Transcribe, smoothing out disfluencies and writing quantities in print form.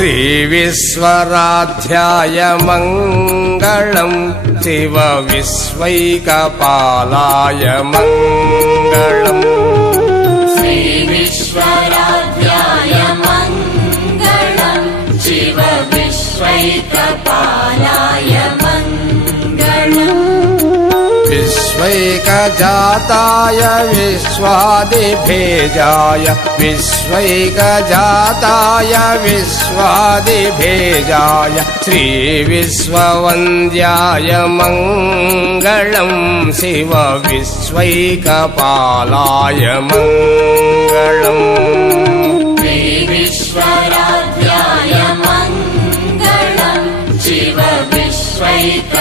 श्रीविश्वराध्याय मङ्गलम् शिव विश्वैकपालाय मङ्गलम् श्रीविश्वराध्याय मङ्गलम् शिव विश्वैकपालाय मङ्गलम् विश्वैकजाताय विश्वादिभेजाय विश्वैकजाताय विश्वादिभेजाय श्रीविश्ववन्द्याय मङ्गलम् शिव विश्वैकपालाय मङ्गलम् श्रीविश्वराध्याय मङ्गलम् शिव विश्वैकपालाय